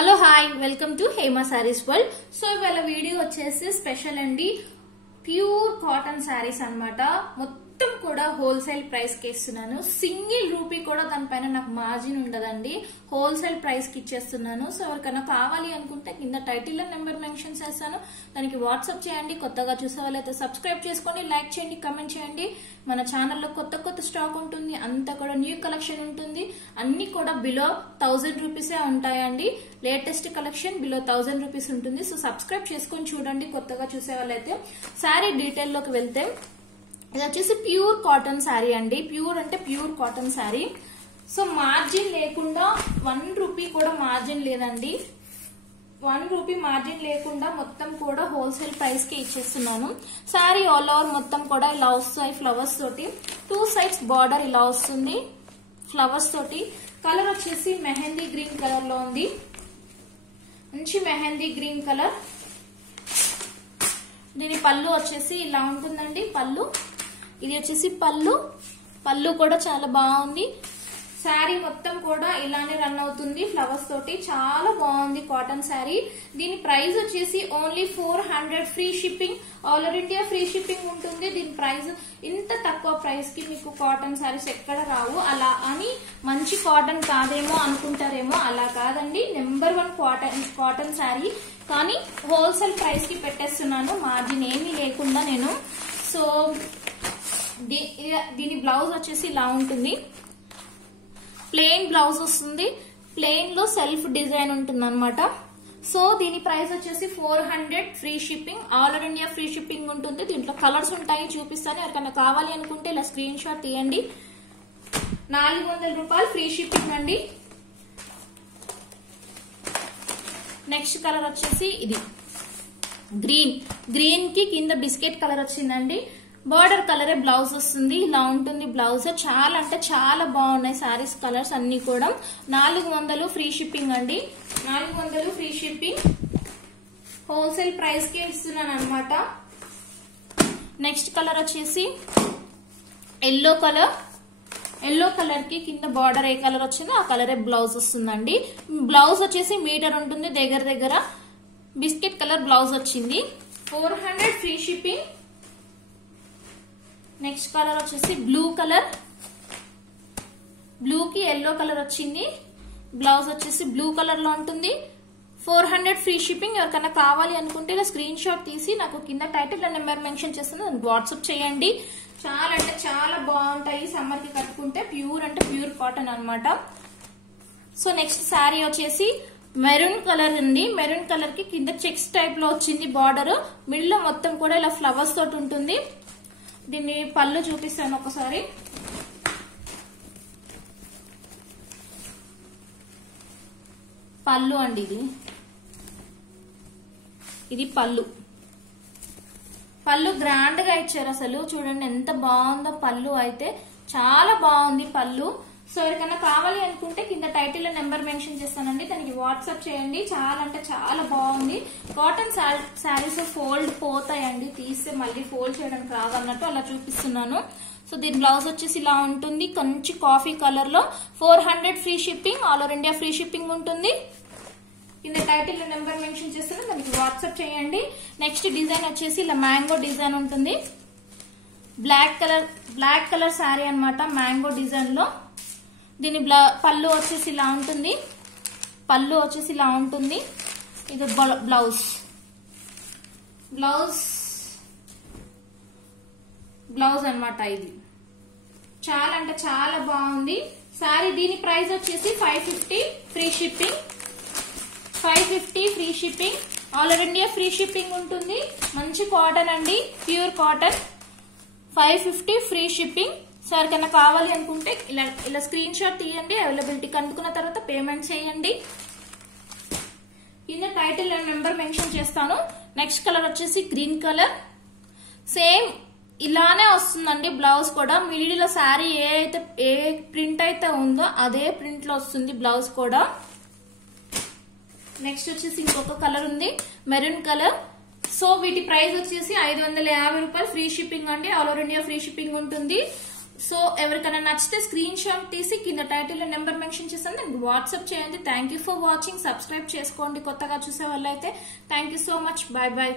Hello hi welcome to Hema saris world. So ఇవాళ video వచ్చేసి special అండి. ప్యూర్ కాటన్ సారీస్ అన్నమాట. మొత్తం కూడా హోల్సేల్ ప్రైస్ కి ఇస్తున్నాను. సింగిల్ రూపీ కూడా దానిపైన నాకు మార్జిన్ ఉండదండి. హోల్సేల్ ప్రైస్ కి ఇచ్చేస్తున్నాను. సో ఎవరికైనా కావాలి అనుకుంటే కింద టైటిల్ లో నెంబర్ మెన్షన్ చేస్తాను, దానికి వాట్సాప్ చేయండి. కొత్తగా చూసే వాళ్ళైతే సబ్స్క్రైబ్ చేసుకోండి, లైక్ చేయండి, కమెంట్ చేయండి. మన ఛానల్లో కొత్త స్టాక్ ఉంటుంది, అంతా కూడా న్యూ కలెక్షన్ ఉంటుంది. అన్ని కూడా బిలో 1000 రూపీసే ఉంటాయండి. లేటెస్ట్ కలెక్షన్ బిలో 1000 రూపీస్ ఉంటుంది. సో సబ్స్క్రైబ్ చేసుకొని చూడండి కొత్తగా చూసే వాళ్ళైతే. శారీ డీటెయిల్ లోకి వెళ్తే ఇది వచ్చేసి ప్యూర్ కాటన్ శారీ అండి. ప్యూర్ అంటే pure cotton sari. So margin లేకుండా 1 రూపీ కూడా మార్జిన్ లేదండి. 1 రూపీ మార్జిన్ లేకుండా మొత్తం కూడా హోల్సేల్ ప్రైస్ కి ఇచ్చేస్తున్నాను. శారీ ఆల్ ఓవర్ మొత్తం కూడా ఇలా వస్తాయి ఫ్లవర్స్ తోటి. 2 సైడ్స్ బార్డర్ ఇలా వస్తుంది ఫ్లవర్స్ తోటి. కలర్ వచ్చేసి మెహందీ గ్రీన్ కలర్ లో ఉంది. మంచి మెహందీ గ్రీన్ కలర్. దీని పళ్ళు వచ్చేసి ఇలా ఉంటుందండి. పళ్ళు ఇది వచ్చేసి పళ్ళు కూడా చాలా బాగుంది. శారీ మొత్తం కూడా ఇలానే రన్ అవుతుంది ఫ్లవర్స్ తోటి. చాలా బాగుంది కాటన్ శారీ. దీని ప్రైస్ వచ్చేసి only 400 free shipping. All over India free shipping ఉంటుంది. దీని ప్రైస్ ఇంత తక్కువ ప్రైస్ కి మీకు కాటన్ శారీస్ ఎక్కడ రావు. అలా అని మంచి కాటన్ కాదేమో అనుకుంటారేమో, అలా కాదండి. Number 1 cotton sari. కానీ హోల్సేల్ ప్రైస్ కి పెట్టేస్తున్నాను, మార్జిన్ ఏమీ లేకుండా నేను. సో దీని బ్లౌజ్ వచ్చేసి ఇలా ఉంటుంది. ప్లెయిన్ బ్లౌజ్ వస్తుంది. ప్లెయిన్ లో సెల్ఫ్ డిజైన్ ఉంటుంది అనమాట. సో దీని ప్రైస్ వచ్చేసి 400 free shipping. All over India free shipping ఉంటుంది. దీంట్లో కలర్స్ ఉంటాయి, చూపిస్తాను. ఎవరికైనా కావాలి అనుకుంటే ఇలా స్క్రీన్ షాట్ తీయండి. 400 రూపాయలు ఫ్రీ షిప్పింగ్ అండి. నెక్స్ట్ కలర్ వచ్చేసి ఇది గ్రీన్ కి కింద బిస్కెట్ కలర్ వచ్చిందండి. బార్డర్ కలరే బ్లౌజ్ వస్తుంది. ఇలా ఉంటుంది బ్లౌజ్. చాలా అంటే చాలా బాగున్నాయి సారీస్ కలర్స్ అన్ని కూడా. 400 ఫ్రీ షిప్పింగ్ అండి. 400 ఫ్రీ షిప్పింగ్. హోల్సేల్ ప్రైస్ కి ఇస్తున్నాను అనమాట. నెక్స్ట్ కలర్ వచ్చేసి ఎల్లో కలర్. ఎల్లో కలర్ కి కింద బార్డర్ ఏ కలర్ వచ్చిందో ఆ కలరే బ్లౌజ్ వస్తుందండి. బ్లౌజ్ వచ్చేసి మీటర్ ఉంటుంది. దగ్గర బిస్కెట్ కలర్ బ్లౌజ్ వచ్చింది. 400 ఫ్రీ షిప్పింగ్. నెక్స్ట్ కలర్ వచ్చేసి బ్లూ కలర్. బ్లూ కి ఎల్లో కలర్ వచ్చింది. బ్లౌజ్ వచ్చేసి బ్లూ కలర్ లో ఉంటుంది. 400 ఫ్రీ షిప్పింగ్. ఎవరికైనా కావాలి అనుకుంటే ఇలా స్క్రీన్ షాట్ తీసి నాకు కింద టైటిల్ నెంబర్ మెన్షన్ చేస్తాను, దానికి వాట్సాప్ చేయండి. చాలా అంటే చాలా బాగుంటాయి. సమ్మర్ కి కట్టుకుంటే ప్యూర్ అంటే ప్యూర్ కాటన్ అనమాట. సో నెక్స్ట్ శారీ వచ్చేసి మెరూన్ కలర్ ఉంది. మెరూన్ కలర్ కి కింద చెక్స్ టైప్ లో వచ్చింది బార్డర్. మిడిల్ లో మొత్తం కూడా ఇలా ఫ్లవర్స్ తోటి ఉంటుంది. దీన్ని పళ్ళు చూపిస్తాను ఒకసారి. పళ్ళు అండి ఇది పళ్ళు. పళ్ళు గ్రాండ్ గా ఇచ్చారు. అసలు చూడండి ఎంత బాగుందో పళ్ళు. అయితే చాలా బాగుంది పళ్ళు. సో ఎవరికైనా కావాలి అనుకుంటే కింద టైటిల్ లో నెంబర్ మెన్షన్ చేస్తానండి, దానికి వాట్సాప్ చేయండి. చాలా అంటే చాలా బాగుంది. కాటన్ శారీస్ ఫోల్డ్ పోతాయండి, తీస్తే మళ్ళీ ఫోల్డ్ చేయడానికి రాదు అన్నట్టు అలా చూపిస్తున్నాను. సో దీని బ్లౌజ్ వచ్చేసి ఇలా ఉంటుంది. మంచి కాఫీ కలర్ లో. 400 free shipping. All over India free shipping ఉంటుంది. కింద టైటిల్ లో నెంబర్ మెన్షన్ చేస్తాను, దానికి వాట్సాప్ చేయండి. నెక్స్ట్ డిజైన్ వచ్చేసి ఇలా మ్యాంగో డిజైన్ ఉంటుంది. బ్లాక్ కలర్ శారీ అనమాట. మ్యాంగో డిజైన్ లో. దీని పళ్ళు వచ్చేసి ఇలా ఉంటుంది. పళ్ళు వచ్చేసి ఇలా ఉంటుంది. ఇది బ్లౌజ్ అన్నమాట. ఇది చాలా అంటే చాలా బాగుంది శారీ. దీని ప్రైస్ వచ్చేసి 550 free shipping. 550 free shipping. All over India free shipping ఉంటుంది. మంచి కాటన్ అండి, pure cotton. 550 free shipping. So ఎవరికైనా కావాలి అనుకుంటే ఇలా స్క్రీన్ షాట్ తీయండి. అవైలబిలిటీ కనుక్కున్న తర్వాత పేమెంట్ చేయండి. కింద టైటిల్ నెంబర్ మెన్షన్ చేస్తాను. నెక్స్ట్ కలర్ వచ్చేసి గ్రీన్ కలర్. సేమ్ ఇలానే వస్తుందండి బ్లౌజ్ కూడా. మిడిల్ లో శారీ ఏ ప్రింట్ అయితే ఉందో అదే ప్రింట్ లో వస్తుంది బ్లౌజ్ కూడా. నెక్స్ట్ వచ్చేసి ఇంకొక కలర్ ఉంది, మెరూన్ కలర్. సో వీటి ప్రైస్ వచ్చేసి 550 రూపాయలు ఫ్రీ షిప్పింగ్ అండి. All over India free shipping ఉంటుంది. సో ఎవరికైనా నచ్చితే స్క్రీన్ షాట్ తీసి కింద టైటిల్ లో నెంబర్ మెన్షన్ చేస్తాను, నాకు వాట్సాప్ చేయండి. Thank you for watching. Subscribe చేసుకోండి కొత్తగా చూసే వాళ్ళైతే. Thank you so much. Bye bye.